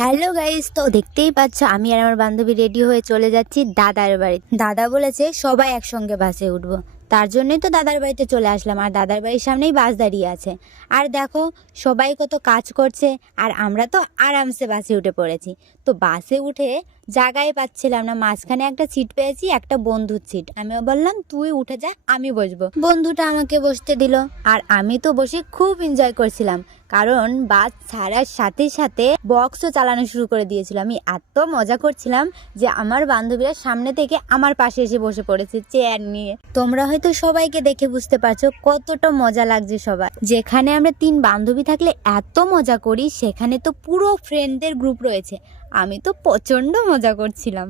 Hello guys, তো দেখতেই পাচ্ছ, আমি আর আমার বান্ধবী রেডি হয়ে চলে যাচ্ছি দাদার বাড়ি। দাদা বলেছে সবাই একসঙ্গে বাসে উঠবো। তার জন্যই তো দাদার বাড়িতে চলে আসলাম, আর দাদার বাড়ির সামনেই বাস দাঁড়িয়ে আছে। আর দেখো, সবাই কত কাজ করছে, আর আমরা তো আরামসে বাসে উঠে পড়েছি। তো বাসে উঠে জায়গায় পাচ্ছিলাম না, মাঝখানে একটা সিট পেয়েছি, একটা বন্ধুর সিট আমিও বললাম, তুই উঠে যা, আমি বসবো। বন্ধুটা আমাকে বসতে দিল। আর আমি তো বসে খুব এনজয় করছিলাম, কারণ বাস ছাড়ার সাথে সাথে বক্সও চালানো শুরু করে দিয়েছিল। আমি এত মজা করছিলাম যে আমার বান্ধবীরা সামনে থেকে আমার পাশে এসে বসে পড়েছে চেয়ার নিয়ে। তোমরা হয়তো সবাইকে দেখে বুঝতে পারছ কতটা মজা লাগছে সবার। যেখানে আমরা তিন বান্ধবী থাকলে এত মজা করি, সেখানে তো পুরো ফ্রেন্ডদের গ্রুপ রয়েছে। আমি তো প্রচণ্ড মজা করছিলাম।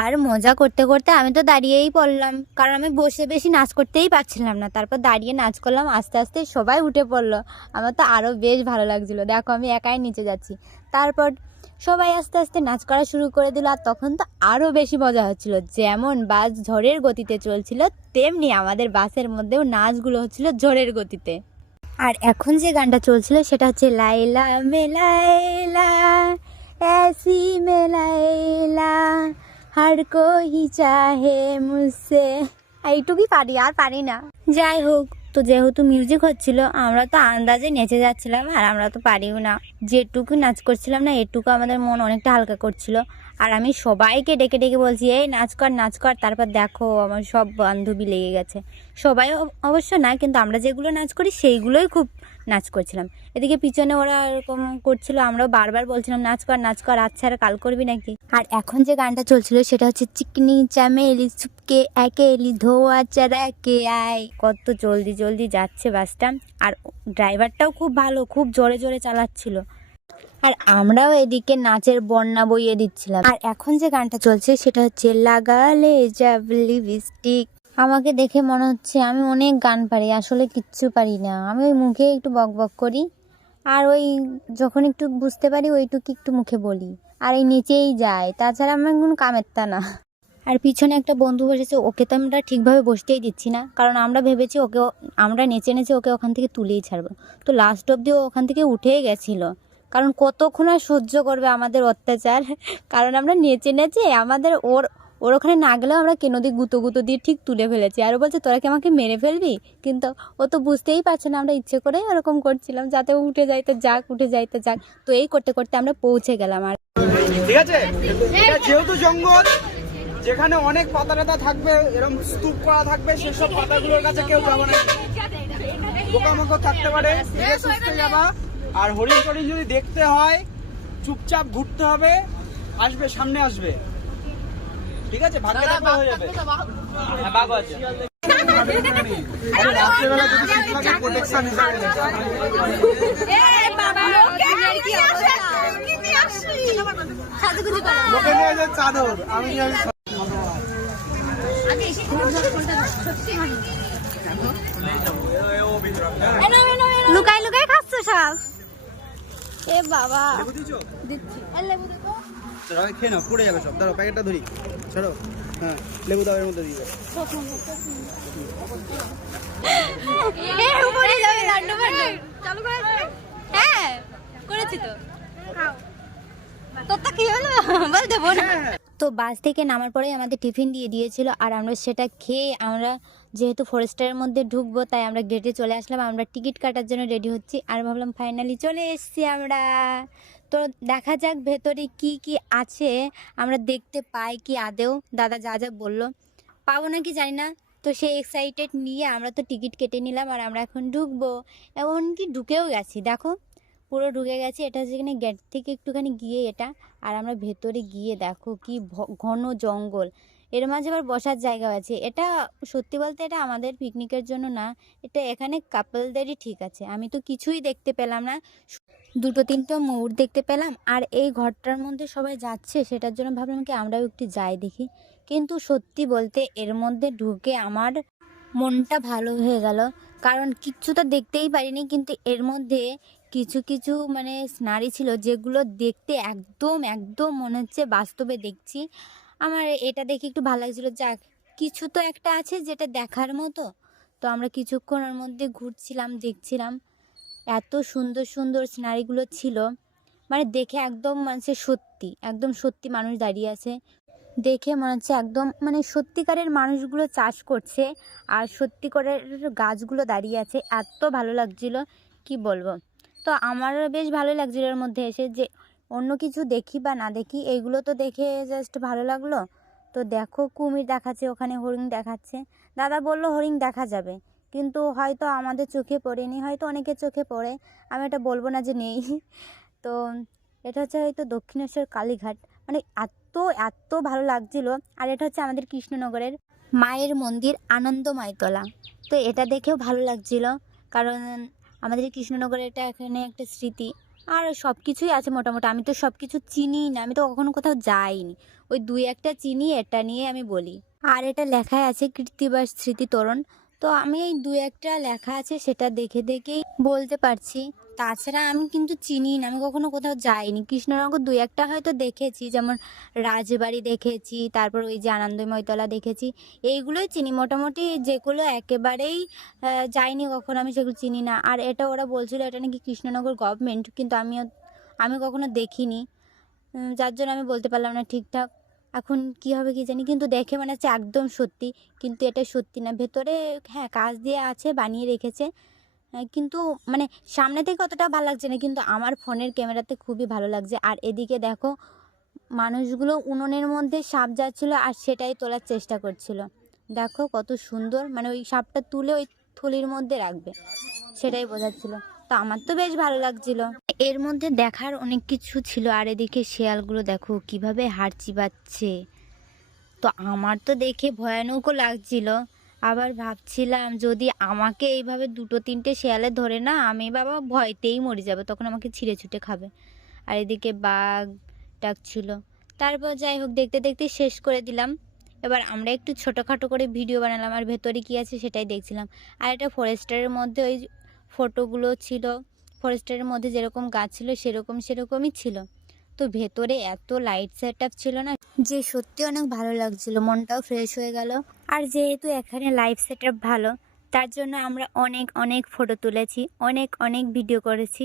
আর মজা করতে করতে আমি তো দাঁড়িয়েই পড়লাম, কারণ আমি বসে বেশি নাচ করতেই পারছিলাম না। তারপর দাঁড়িয়ে নাচ করলাম, আস্তে আস্তে সবাই উঠে পড়ল। আমার তো আরও বেশ ভালো লাগছিল। দেখো, আমি একাই নিচে যাচ্ছি। তারপর সবাই আস্তে আস্তে নাচ করা শুরু করে দিল, আর তখন তো আরও বেশি মজা হচ্ছিল। যেমন বাস ঝড়ের গতিতে চলছিল, তেমনি আমাদের বাসের মধ্যেও নাচগুলো হচ্ছিল ঝড়ের গতিতে। আর এখন যে গানটা চলছিল, সেটা হচ্ছে লাইলা মেলাইলা। ऐसी মেলাইলা हर कोई चाहे मुझसे এইটুকুই পারি আর পারি না যাই হোক তো যেহেতু মিউজিক হচ্ছিল আমরা তো আন্দাজে নেচে যাচ্ছিলাম আর আমরা তো পারিও না যেটুকু নাচ করছিলাম না এটুকু আমাদের মন অনেকটা হালকা করছিল আর আমি সবাইকে ডেকে ডেকে বলছি, এই নাচ কর নাচ কর। তারপর দেখো আমার সব বান্ধবী লেগে গেছে। সবাই অবশ্য না, কিন্তু আমরা যেগুলো নাচ করি সেইগুলোই খুব নাচ করছিলাম। এদিকে পিছনে ওরা এরকম করছিল, আমরাও বারবার বলছিলাম, নাচ কর নাচ কর আচ্ছা আর কাল করবি নাকি? আর এখন যে গানটা চলছিল সেটা হচ্ছে, চিকনি চামেলি চুপকে একেলি ধোয়া চারা কে আয়? কত জলদি জলদি যাচ্ছে বাসটা। আর ড্রাইভারটাও খুব ভালো, খুব জোরে জোরে চালাচ্ছিল। আর আমরাও এদিকে নাচের বন্যা বইয়ে দিচ্ছিলাম। আর এখন যে গানটা চলছে সেটা হচ্ছে লাগালে লিপস্টিক আমাকে দেখে মনে হচ্ছে আমি অনেক গান পারি, আসলে কিচ্ছু পারি না। আমি ওই মুখে একটু বক বক করি, আর ওই যখন একটু বুঝতে পারি ওইটুকু একটু মুখে বলি, আর এই নিচেই যায়। তাছাড়া আমার কোনো কামের তা না। আর পিছনে একটা বন্ধু বসেছে, ওকে তো আমরা ঠিকভাবে বসতেই দিচ্ছি না, কারণ আমরা ভেবেছি ওকে আমরা নেচে নেচে ওকে ওখান থেকে তুলেই ছাড়বো। তো লাস্ট অব্দি ও ওখান থেকে উঠেই গেছিল। কারণ কতক্ষণ আর সহ্য করবে আমাদের অত্যাচার? কারণ আমরা নেচে নেচে আমাদের ওর ওর ওখানে না গেলেও আমরা কেন দিয়ে গুঁতো গুঁতো দিয়ে ঠিক তুলে ফেলেছি। আর বলছে, তোরা কি আমাকে মেরে ফেলবি? কিন্তু ও তো বুঝতেই পারছে না, আমরা ইচ্ছে করেই ওরকম করছিলাম, যাতে ও উঠে যাইতে যাক, উঠে যাইতে যাক। তো এই করতে করতে আমরা পৌঁছে গেলাম আর। ঠিক আছে? যেহেতু জঙ্গল, যেখানে অনেক পাতা টাতা থাকবে এরকম স্তূপ করা থাকবে, সেসব পাতাগুলোর কাছে কেউ যাবে না। পোকামাকড় থাকতে পারে যাবা। আর হরিণ টরিণ যদি দেখতে হয় চুপচাপ ঘুরতে হবে আসবে সামনে আসবে। ঠিক আছে? ভাগ্যে থাকলে হয়ে যাবে। হ্যাঁ, বাঘ আছে। চাদর আমি আমি লুকাই লুকাই খাচ্ছ সব? এ বাবা। লেবু দেবো। দাঁড়াও খেয়ে নাও পড়ে যাবে সব। দাঁড়াও প্যাকেটটা ধরি। ছাড়ো। হ্যাঁ লেবু দাও এর মধ্যে দিয়ে দাও। এ উপরে যাবে লাড্ডু ফাড্ডু চালু করে হ্যাঁ করেছি তো। তোরটা কি হলো? বল দেবো না তো বাস থেকে নামার পরেই আমাদের টিফিন দিয়ে দিয়েছিল আর আমরা সেটা খেয়ে আমরা যেহেতু ফরেস্টের মধ্যে ঢুকবো, তাই আমরা গেটে চলে আসলাম। আমরা টিকিট কাটার জন্য রেডি হচ্ছি আর ভাবলাম ফাইনালি চলে এসেছি আমরা। তো দেখা যাক ভেতরে কি কি আছে। আমরা দেখতে পাই কি আদেও দাদা যা যা বলল। পাবো নাকি জানি না। তো সেই এক্সাইটেড নিয়ে আমরা তো টিকিট কেটে নিলাম আর আমরা এখন ঢুকবো। এমনকি ঢুকেও গেছি। দেখো, পুরো ঢুকে গেছি। এটা এখানে গেট থেকে একটুখানি গিয়ে এটা আর আমরা ভেতরে গিয়ে দেখো কি ঘন জঙ্গল। এর মাঝে আবার বসার জায়গা আছে। এটা সত্যি বলতে এটা আমাদের পিকনিকের জন্য না, এটা এখানে কাপলদেরই ঠিক আছে। আমি তো কিছুই দেখতে পেলাম না। দুটো তিনটে ময়ূর দেখতে পেলাম আর এই ঘরটার মধ্যে সবাই যাচ্ছে, সেটার জন্য ভাবলাম কি আমরাও একটু যাই দেখি। কিন্তু সত্যি বলতে এর মধ্যে ঢুকে আমার মনটা ভালো হয়ে গেল। কারণ কিচ্ছু তো দেখতেই পারিনি, কিন্তু এর মধ্যে কিছু কিছু মানে নারী ছিল যেগুলো দেখতে একদম একদম মনে হচ্ছে বাস্তবে দেখছি। আমার এটা দেখে একটু ভালো লাগছিল। যাক, কিছু তো একটা আছে যেটা দেখার মতো। তো আমরা কিছুক্ষণ ওর মধ্যে ঘুরছিলাম, দেখছিলাম। এত সুন্দর সুন্দর সিনারিগুলো ছিল। মানে দেখে একদম মানে সে সত্যি, একদম সত্যি মানুষ দাঁড়িয়ে আছে। দেখে মনে হচ্ছে একদম মানে সত্যিকারের মানুষগুলো চাষ করছে আর সত্যিকারের গাছগুলো দাঁড়িয়ে আছে। এত ভালো লাগছিল, কি বলব? তো আমারও বেশ ভালো লাগছিল এর মধ্যে এসে যে অন্য কিছু দেখি বা না দেখি এইগুলো তো দেখে জাস্ট ভালো লাগল। তো দেখো কুমির দেখাচ্ছে, ওখানে হরিণ দেখাচ্ছে। দাদা বলল হরিণ দেখা যাবে, কিন্তু হয়তো আমাদের চোখে পড়েনি, হয়তো অনেকের চোখে পড়ে, আমি এটা বলব না যে নেই। তো এটা হচ্ছে হয়তো দক্ষিণেশ্বর কালীঘাট মানে এত এত ভালো লাগছিল। আর এটা হচ্ছে আমাদের কৃষ্ণনগরের মায়ের মন্দির আনন্দময়তলা। তো এটা দেখেও ভালো লাগছিল, কারণ আমাদের কৃষ্ণনগরের এটা এখানে একটা স্মৃতি। আর সব কিছুই আছে মোটামুটি। আমি তো সব কিছু চিনি না। আমি তো কখনো কোথাও যাইনি। ওই দুই একটা চিনি এটা নিয়ে আমি বলি। আর এটা লেখায় আছে কৃত্তিবাস স্মৃতি তোরণ। তো আমি এই দু একটা লেখা আছে সেটা দেখে দেখেই বলতে পারছি। তাছাড়া আমি কিন্তু চিনি না, আমি কখনো কোথাও যাইনি। কৃষ্ণনগর দু একটা হয়তো দেখেছি, যেমন রাজবাড়ি দেখেছি, তারপর ওই যে আনন্দময়তলা দেখেছি। এইগুলোই চিনি, মোটামুটি যেগুলো একেবারেই যাইনি কখনো, আমি সেগুলো চিনি না। আর এটা ওরা বলছিল, এটা নাকি কৃষ্ণনগর গভর্নমেন্ট কিন্তু আমিও, আমি কখনো দেখিনি। যার জন্য আমি বলতে পারলাম না ঠিকঠাক। এখন কি হবে কি জানি, কিন্তু দেখে মনে হচ্ছে একদম সত্যি। কিন্তু এটা সত্যি না। ভেতরে হ্যাঁ কাজ দিয়ে আছে, বানিয়ে রেখেছে। কিন্তু মানে সামনে থেকে অতটা ভালো লাগছে না, কিন্তু আমার ফোনের ক্যামেরাতে খুবই ভালো লাগছে। আর এদিকে দেখো, মানুষগুলো উনুনের মধ্যে সাপ যাচ্ছিল আর সেটাই তোলার চেষ্টা করছিল। দেখো কত সুন্দর মানে ওই সাপটা তুলে ওই থলির মধ্যে রাখবে, সেটাই বোঝাচ্ছিল। তো আমার তো বেশ ভালো লাগছিল। এর মধ্যে দেখার অনেক কিছু ছিল। আর এদিকে শেয়ালগুলো দেখো কীভাবে হাড় চিবাচ্ছে। তো আমার তো দেখে ভয়ানকও লাগছিল। আবার ভাবছিলাম, যদি আমাকে এইভাবে দুটো তিনটে শেয়ালে ধরে না, আমি বাবা ভয়তেই মরে যাবে। তখন আমাকে ছিঁড়ে ছুটে খাবে। আর এদিকে বাঘ ডাকছিল তারপর যাই হোক, দেখতে দেখতে শেষ করে দিলাম। এবার আমরা একটু ছোটোখাটো করে ভিডিও বানালাম। আর ভেতরে কী আছে সেটাই দেখছিলাম। আর এটা ফরেস্টারের মধ্যে ওই ফটোগুলো ছিল। ফরেস্টারের মধ্যে যেরকম গাছ ছিল, সেরকম সেরকমই ছিল। তো ভেতরে এত লাইট সেট ছিল না, যে সত্যি অনেক ভালো লাগছিল। মনটাও ফ্রেশ হয়ে গেল। আর যেহেতু এখানে লাইভ সেট আপ ভালো, তার জন্য আমরা অনেক অনেক ফটো তুলেছি, অনেক অনেক ভিডিও করেছি।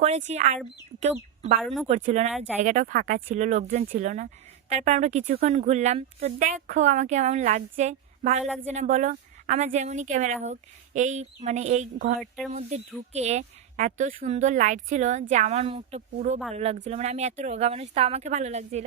করেছি, আর কেউ বারণও করছিল না আর জায়গাটাও ফাঁকা ছিল, লোকজন ছিল না। তারপর আমরা কিছুক্ষণ ঘুরলাম। তো দেখো আমাকে কেমন লাগছে, ভালো লাগছে না বলো? আমার যেমনই ক্যামেরা হোক, এই মানে এই ঘরটার মধ্যে ঢুকে এত সুন্দর লাইট ছিল যে আমার মুখটা পুরো ভালো লাগছিল। মানে আমি এত রোগা মানুষ তা আমাকে ভালো লাগছিল।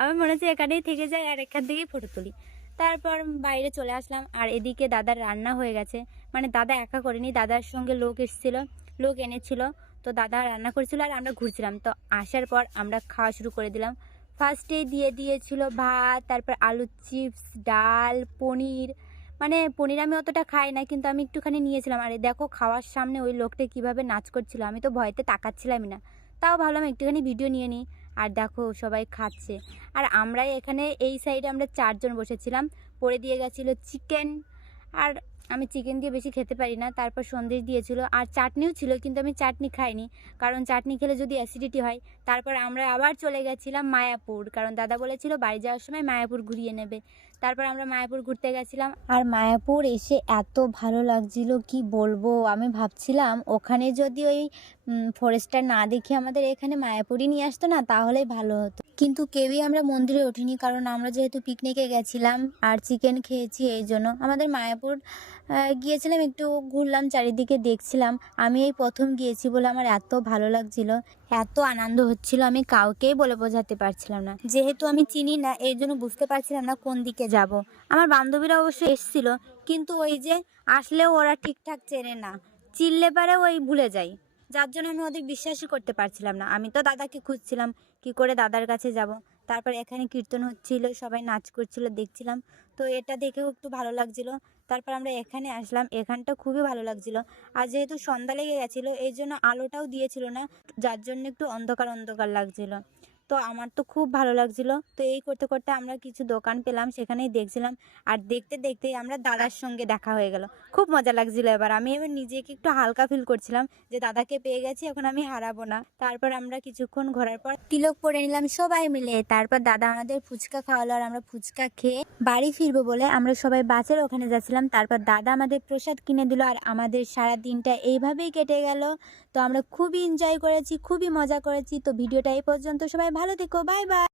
আমার মনে হচ্ছে এখানেই থেকে যাই আর এখান থেকেই ফটো তুলি। তারপর বাইরে চলে আসলাম আর এদিকে দাদার রান্না হয়ে গেছে। মানে দাদা একা করেনি, দাদার সঙ্গে লোক এসেছিল, লোক এনেছিল। তো দাদা রান্না করেছিল আর আমরা ঘুরছিলাম। তো আসার পর আমরা খাওয়া শুরু করে দিলাম। ফার্স্টেই দিয়ে দিয়েছিল ভাত, তারপর আলুর চিপস ডাল, পনির মানে পনির আমি অতটা খাই না, কিন্তু আমি একটুখানি নিয়েছিলাম। আরে দেখো খাওয়ার সামনে ওই লোকটা কীভাবে নাচ করছিল, আমি তো ভয়তে তাকাচ্ছিলামই না। তাও ভাবলাম একটুখানি ভিডিও নিয়ে নিই। আর দেখো সবাই খাচ্ছে। আর আমরাই এখানে এই সাইডে আমরা চারজন বসেছিলাম। পরে দিয়ে গেছিল চিকেন আর আমি চিকেন দিয়ে বেশি খেতে পারি না। তারপর সন্দেশ দিয়েছিল। আর চাটনিও ছিল, কিন্তু আমি চাটনি খাইনি। কারণ চাটনি খেলে যদি অ্যাসিডিটি হয়, তারপর আমরা আবার চলে গেছিলাম মায়াপুর। কারণ দাদা বলেছিল বাড়ি যাওয়ার সময় মায়াপুর ঘুরিয়ে নেবে। তারপর আমরা মায়াপুর ঘুরতে গেছিলাম। আর মায়াপুর এসে এত ভালো লাগছিল, কি বলব? আমি ভাবছিলাম, ওখানে যদি ওই ফরেস্টটা না দেখে আমাদের এখানে মায়াপুরই নিয়ে আসতো না, তাহলেই ভালো হতো। কিন্তু কেউই আমরা মন্দিরে উঠিনি কারণ আমরা যেহেতু পিকনিকে গেছিলাম আর চিকেন খেয়েছি, এই জন্য আমাদের মায়াপুর গিয়েছিলাম, একটু ঘুরলাম, চারিদিকে দেখছিলাম। আমি এই প্রথম গিয়েছি বলে আমার এত ভালো লাগছিল। এত আনন্দ হচ্ছিল, আমি কাউকেই বলে বোঝাতে পারছিলাম না। যেহেতু আমি চিনি না এই জন্য বুঝতে পারছিলাম না কোন দিকে যাব। আমার বান্ধবীরা অবশ্য এসেছিল, কিন্তু ওই যে আসলেও ওরা ঠিকঠাক চেনে না। চিনলে পারে ওই ভুলে যায়। যার জন্য আমি ওদের বিশ্বাসই করতে পারছিলাম না। আমি তো দাদাকে খুঁজছিলাম, কি করে দাদার কাছে যাব। তারপর এখানে কীর্তন হচ্ছিল, সবাই নাচ করছিল, দেখছিলাম। তো এটা দেখেও একটু ভালো লাগছিল। তারপর আমরা এখানে আসলাম। এখানটা খুবই ভালো লাগছিল। আর যেহেতু সন্ধ্যা লেগে গেছিল, এই জন্য আলোটাও দিয়েছিল না, যার জন্য একটু অন্ধকার অন্ধকার লাগছিল। তো আমার তো খুব ভালো লাগছিল। তো এই করতে করতে আমরা কিছু দোকান পেলাম, সেখানেই দেখছিলাম। আর দেখতে দেখতেই আমরা দাদার সঙ্গে দেখা হয়ে গেল। খুব মজা লাগছিল এবার। আমি এবার নিজেকে একটু হালকা ফিল করছিলাম যে, দাদাকে পেয়ে গেছি, এখন আমি হারাবো না। তারপর আমরা কিছুক্ষণ ঘোরার পর তিলক পরে নিলাম সবাই মিলে। তারপর দাদা আমাদের ফুচকা খাওয়ালো আর আমরা ফুচকা খেয়ে বাড়ি ফিরবো বলে আমরা সবাই বাসের ওখানে যাচ্ছিলাম। তারপর দাদা আমাদের প্রসাদ কিনে দিল আর আমাদের সারা দিনটা এইভাবেই কেটে গেল। তো আমরা খুবই এনজয় করেছি, খুবই মজা করেছি। তো ভিডিওটা এই পর্যন্ত। সবাই ভালো থেকো বাই বাই